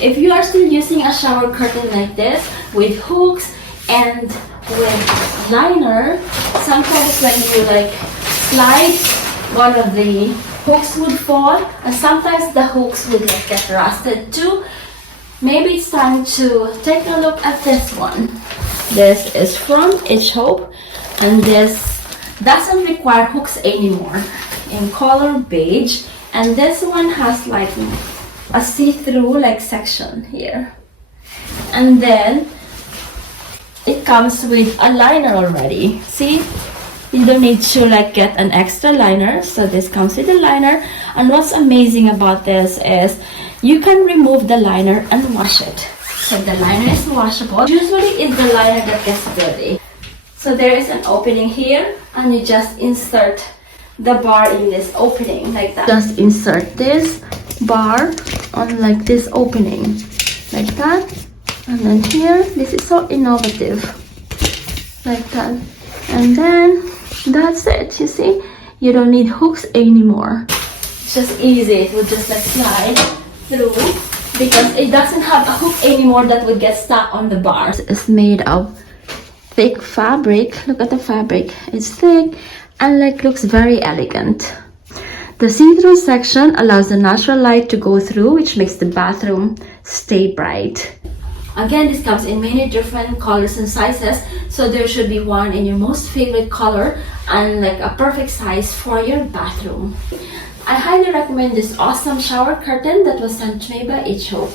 If you are still using a shower curtain like this with hooks and with liner, sometimes when you like slide, one of the hooks would fall, and sometimes the hooks would like get rusted too. Maybe it's time to take a look at this one. This is from eachope, and this doesn't require hooks anymore, in color beige, and this one has like a see-through like section here, and then it comes with a liner already. See, you don't need to like get an extra liner, so this comes with a liner. And what's amazing about this is you can remove the liner and wash it. So the liner is washable. Usually it's the liner that gets dirty. So there is an opening here, and you just insert the bar in this opening like that. Just insert this bar on like this opening like that, and then here, this is so innovative like that, and then that's it. You see, you don't need hooks anymore. It's just easy. It would just like slide through because it doesn't have a hook anymore that would get stuck on the bar. It's made of thick fabric. Look at the fabric. It's thick and like looks very elegant. The see-through section allows the natural light to go through, which makes the bathroom stay bright. Again, this comes in many different colors and sizes, so there should be one in your most favorite color and like a perfect size for your bathroom. I highly recommend this awesome shower curtain that was sent to me by eachope.